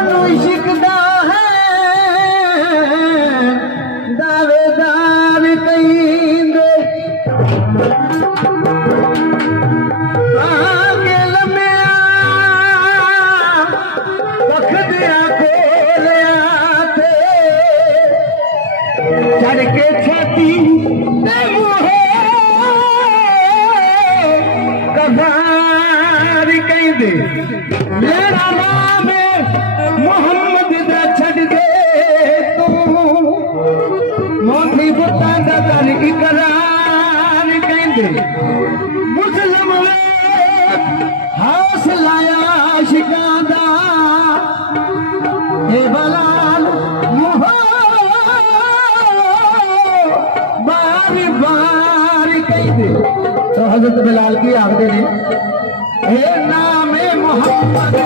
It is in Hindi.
ओनू शिकदा है दावेदार कईंदे आगे लम्या वखदिया खोलिया थे चढ़ के छाती ते मुहे कबार कईंदे मेरा नाम मोहम्मद दा छड़ दे तू मोती बुता दा कर इकरार कईंदे मुस्लिम हौसला आशिकां दा ए बलाल मुहो बार बार कईंदे तो हजरत बिलाल की आखदे ने ए नाम मोहम्मद